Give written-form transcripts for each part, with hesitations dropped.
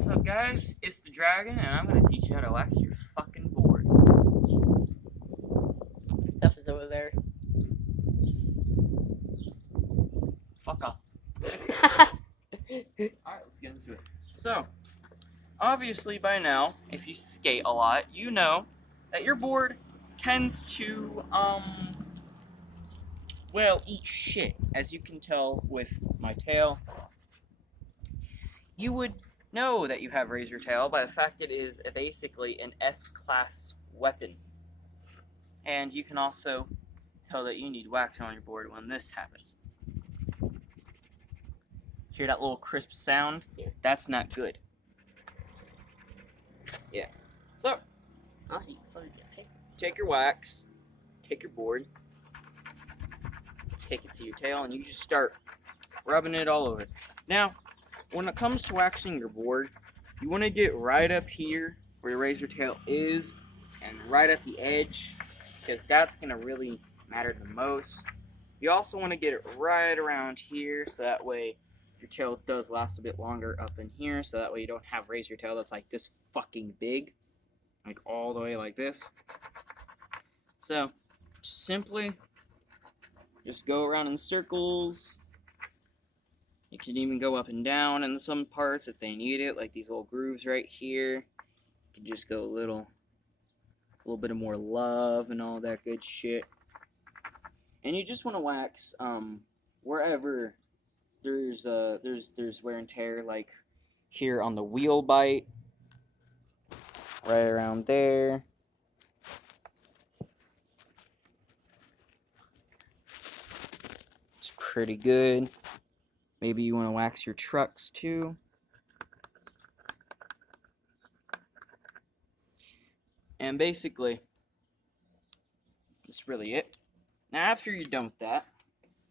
What's up, guys? It's the Dragon, and I'm gonna teach you how to wax your fucking board. Stuff is over there. Fuck off. Alright, let's get into it. So, obviously by now, if you skate a lot, you know that your board tends to, well, eat shit. As you can tell with my tail. You would know that you have razor tail by the fact it is basically an S-class weapon. And you can also tell that you need wax on your board when this happens. Hear that little crisp sound? Yeah. That's not good. Yeah. So, take your wax, take your board, take it to your tail, and you just start rubbing it all over. Now, when it comes to waxing your board, you want to get right up here where your razor tail is and right at the edge, because that's going to really matter the most. You also want to get it right around here, so that way your tail does last a bit longer up in here, so that way you don't have razor tail that's like this fucking big, like all the way like this. So, simply just go around in circles. You can even go up and down in some parts if they need it, like these little grooves right here. You can just go a little bit of more love and all that good shit. And you just want to wax wherever there's wear and tear, like here on the wheel bite, right around there. It's pretty good. Maybe you want to wax your trucks too. And basically, that's really it. Now, after you're done with that,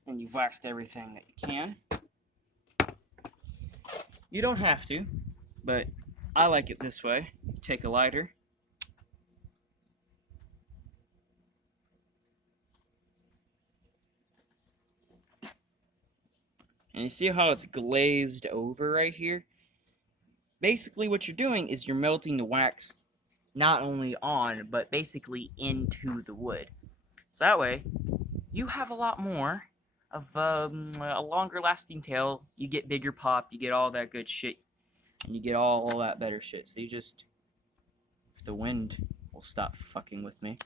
and you've waxed everything that you can, you don't have to, but I like it this way. Take a lighter. And you see how it's glazed over right here? Basically, what you're doing is you're melting the wax not only on, but basically into the wood. So that way, you have a lot more of a longer lasting tail. You get bigger pop, you get all that good shit, and you get all that better shit. So you just, if the wind will stop fucking with me,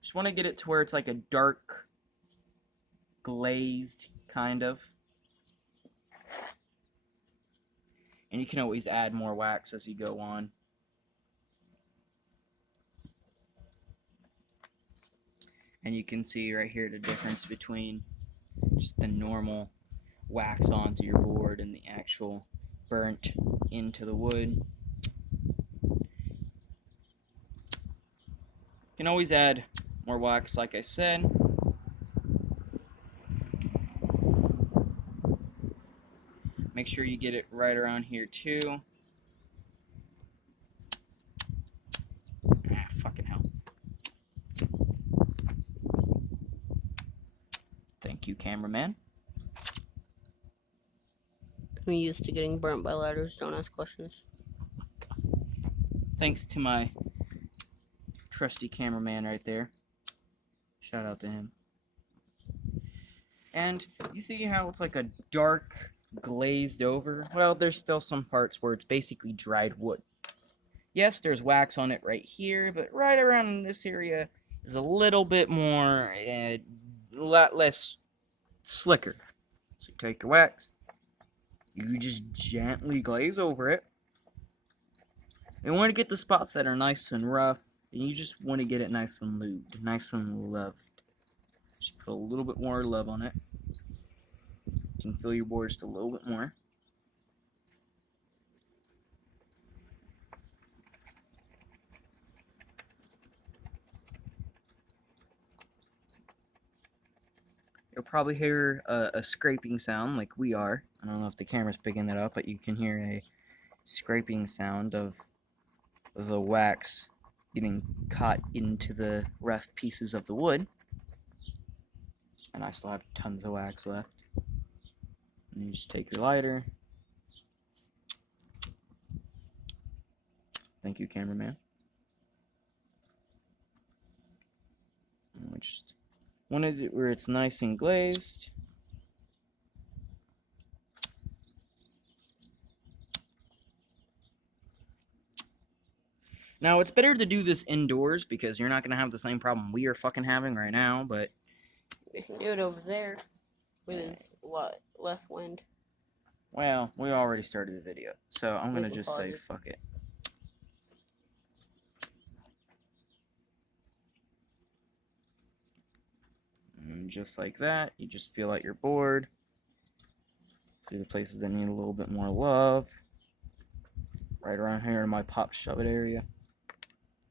just want to get it to where it's like a dark glazed kind of. And you can always add more wax as you go on. And you can see right here the difference between just the normal wax onto your board and the actual burnt into the wood. You can always add more wax, like I said. Make sure you get it right around here too. Ah, fucking hell. Thank you, cameraman. I'm used to getting burnt by ladders. Don't ask questions. Thanks to my trusty cameraman right there. Shout out to him. And you see how it's like a dark glazed over? Well, there's still some parts where it's basically dried wood. Yes, there's wax on it right here, but right around in this area is a little bit more, a lot less slicker. So you take your wax, you just gently glaze over it. You want to get the spots that are nice and rough, and you just want to get it nice and lubed, nice and loved. Just put a little bit more love on it. You can fill your board just a little bit more. You'll probably hear a scraping sound like we are. I don't know if the camera's picking that up, but you can hear a scraping sound of the wax getting caught into the rough pieces of the wood. And I still have tons of wax left. And you just take your lighter, Thank you, cameraman. We just wanted it where it's nice and glazed. Now, it's better to do this indoors because you're not going to have the same problem we are fucking having right now, but... We can do it over there with a lot less wind. Well, we already started the video, so I'm We going to can just say pause it. fuck it. And just like that, you just feel like you're bored. See the places that need a little bit more love. Right around here in my pop shove it area.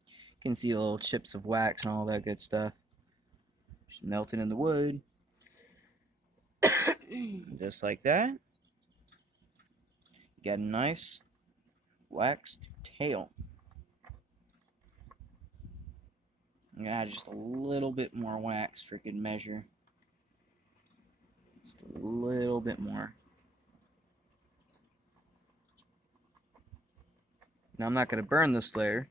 You can see little chips of wax and all that good stuff. Just melting in the wood. Just like that. You got a nice waxed tail. I'm gonna add just a little bit more wax for good measure. Just a little bit more. Now I'm not gonna burn this layer.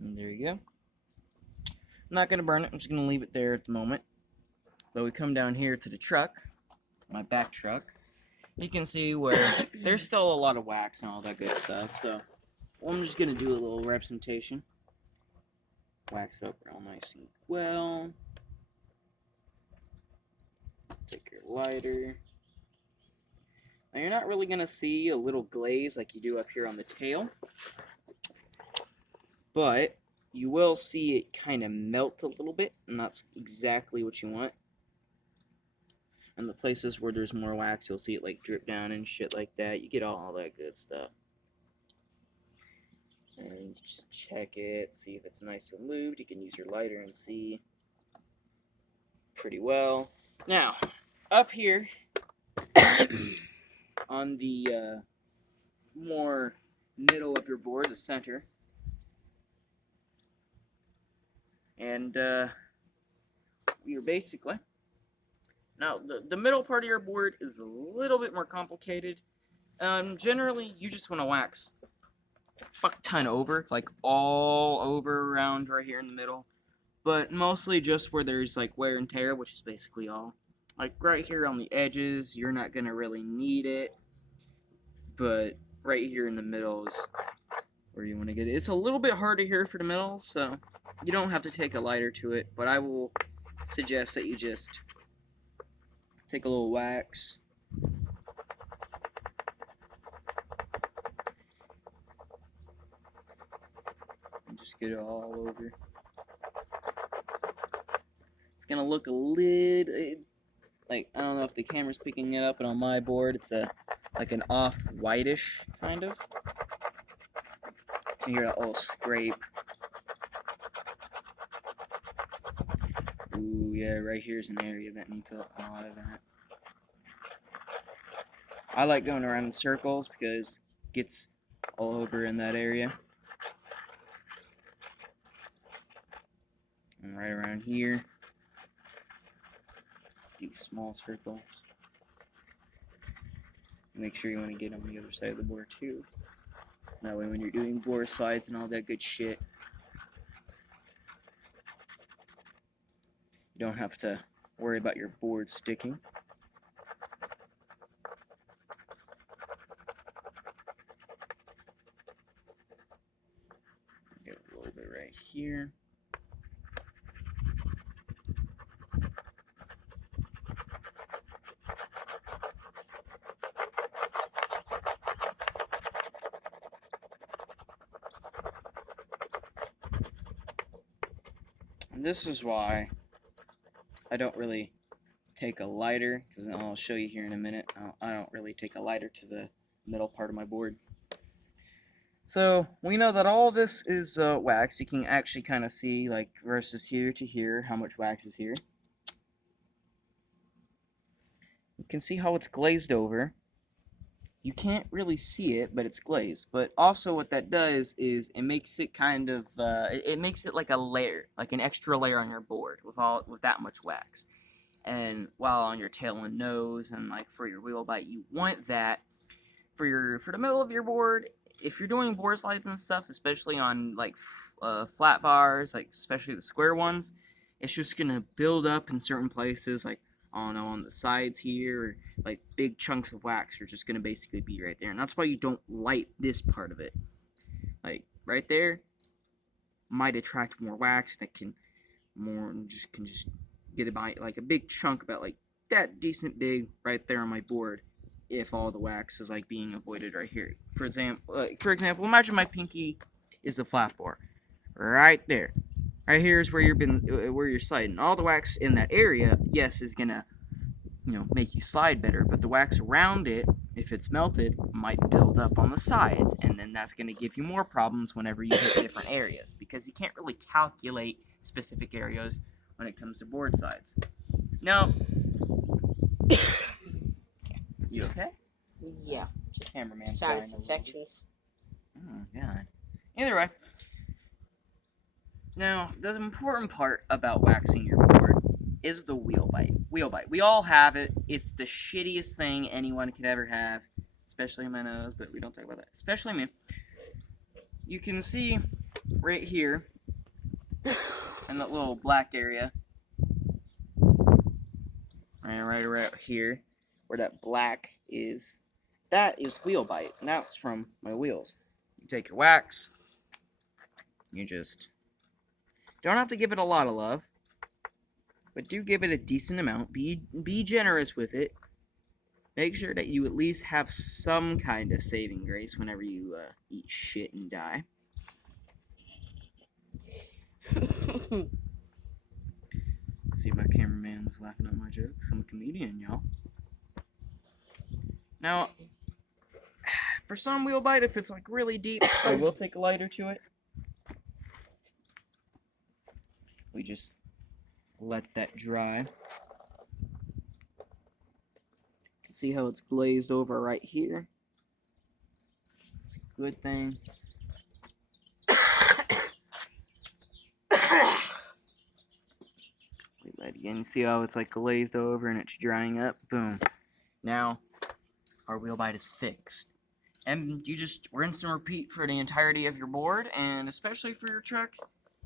And there you go. I'm not gonna burn it, I'm just gonna leave it there at the moment. But we come down here to the truck, my back truck. You can see where there's still a lot of wax and all that good stuff, so I'm just gonna do a little representation. Wax it up real nice and well. Take your lighter. Now you're not really gonna see a little glaze like you do up here on the tail, but you will see it kind of melt a little bit, and that's exactly what you want. And the places where there's more wax, you'll see it like drip down and shit like that. You get all that good stuff. And just check it, see if it's nice and lubed. You can use your lighter and see pretty well. Now, up here on the more middle of your board, the center, and you're basically... Now, the middle part of your board is a little bit more complicated. Generally, you just want to wax a fuck ton over, like all over around right here in the middle. But mostly just where there's like wear and tear, which is basically all. Like right here on the edges, you're not going to really need it. But right here in the middle is where you want to get it. It's a little bit harder here for the middle, so you don't have to take a lighter to it. But I will suggest that you just... take a little wax. And just get it all over. It's gonna look a little... like, I don't know if the camera's picking it up, but on my board it's like an off-whitish, kind of. You can hear that little scrape. Ooh, yeah, right here's an area that needs a lot of that. I like going around in circles because it gets all over in that area. And right around here, do small circles. Make sure you want to get on the other side of the board too. That way when you're doing board slides and all that good shit, you don't have to worry about your board sticking. Get a little bit right here. And this is why I don't really take a lighter, because I'll show you here in a minute. I don't really take a lighter to the middle part of my board. So we know that all this is wax. You can actually kind of see, like, versus here to here, how much wax is here. You can see how it's glazed over. You can't really see it, but it's glazed. But also what that does is it makes it kind of, it makes it like a layer, like an extra layer on your board with that much wax. and while on your tail and nose, and like for your wheel bite, you want that for the middle of your board. If you're doing board slides and stuff, especially on like flat bars, like especially the square ones, it's just gonna build up in certain places, like I don't know, on the sides here, or like big chunks of wax are just gonna basically be right there, and that's why you don't light this part of it. Like right there might attract more wax, and it can just get about like a big chunk about like that decent big right there on my board if all the wax is like being avoided right here. For example, imagine my pinky is a flat bar right there. Right here is where you're sliding. All the wax in that area, yes, is gonna make you slide better, but the wax around it, if it's melted, might build up on the sides, and then that's gonna give you more problems whenever you hit different areas, because you can't really calculate specific areas when it comes to board sides. Now, you okay? Yeah. Cameraman's Sinus dying a little bit. infections. Oh god. Either way. Now, the important part about waxing your board is the wheel bite. Wheel bite. We all have it. It's the shittiest thing anyone could ever have. Especially my nose, but we don't talk about that. Especially me. You can see right here in that little black area. Right around here. Where that black is. That is wheel bite. And that's from my wheels. You take your wax. You just don't have to give it a lot of love, but do give it a decent amount. Be generous with it. Make sure that you at least have some kind of saving grace whenever you eat shit and die. Let's see if my cameraman's laughing at my jokes. I'm a comedian, y'all. Now, for some wheel bite, if it's like really deep, I will take a lighter to it. We just let that dry. You can see how it's glazed over right here. It's a good thing. Wait, let again. You see how it's like glazed over and it's drying up? Boom. Now, our wheel bite is fixed. And you just rinse and repeat for the entirety of your board, and especially for your trucks.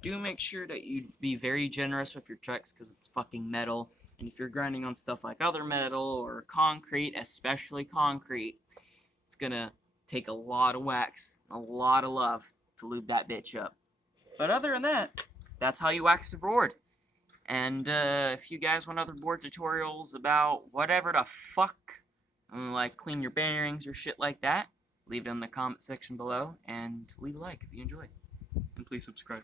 Do make sure that you be very generous with your trucks because it's fucking metal. And if you're grinding on stuff like other metal or concrete, especially concrete, it's gonna take a lot of wax, a lot of love to lube that bitch up. But other than that, that's how you wax the board. And if you guys want other board tutorials about whatever the fuck, like clean your bearings or shit like that, leave it in the comment section below and leave a like if you enjoyed. And please subscribe.